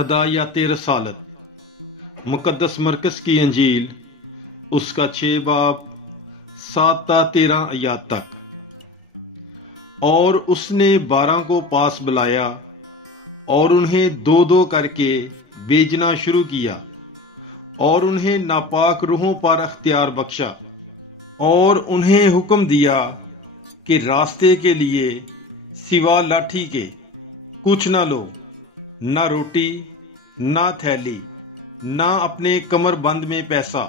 हदायत रसालत मुकद्दस मरकज़ की अंजील उसका 6 बाब 7 ता 13 आयत तक। और उसने 12 को पास बुलाया और उन्हें दो दो करके भेजना शुरू किया और उन्हें नापाक रूहों पर अख्तियार बख्शा और उन्हें हुक्म दिया कि रास्ते के लिए सिवा लाठी के कुछ न लो, न रोटी, न थैली, न अपने कमरबंद में पैसा,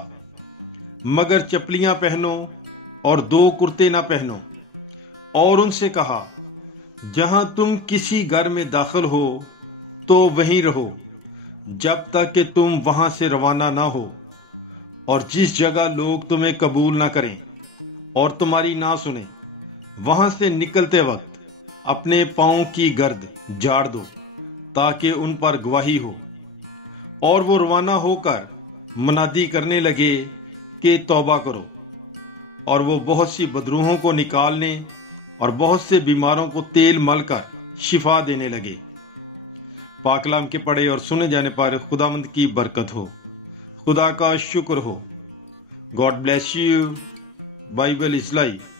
मगर चपलियां पहनो और 2 कुर्ते न पहनो। और उनसे कहा, जहां तुम किसी घर में दाखिल हो तो वहीं रहो जब तक कि तुम वहां से रवाना ना हो। और जिस जगह लोग तुम्हें कबूल ना करें और तुम्हारी ना सुने, वहां से निकलते वक्त अपने पांव की गर्द झाड़ दो ताकि उन पर गवाही हो। और वो रवाना होकर मुनादी करने लगे कि तौबा करो। और वो बहुत सी बदरूहों को निकालने और बहुत से बीमारों को तेल मलकर शिफा देने लगे। पाकलाम के पढ़े और सुने जाने पर खुदावंद की बरकत हो। खुदा का शुक्र हो। God bless you. Bible is life.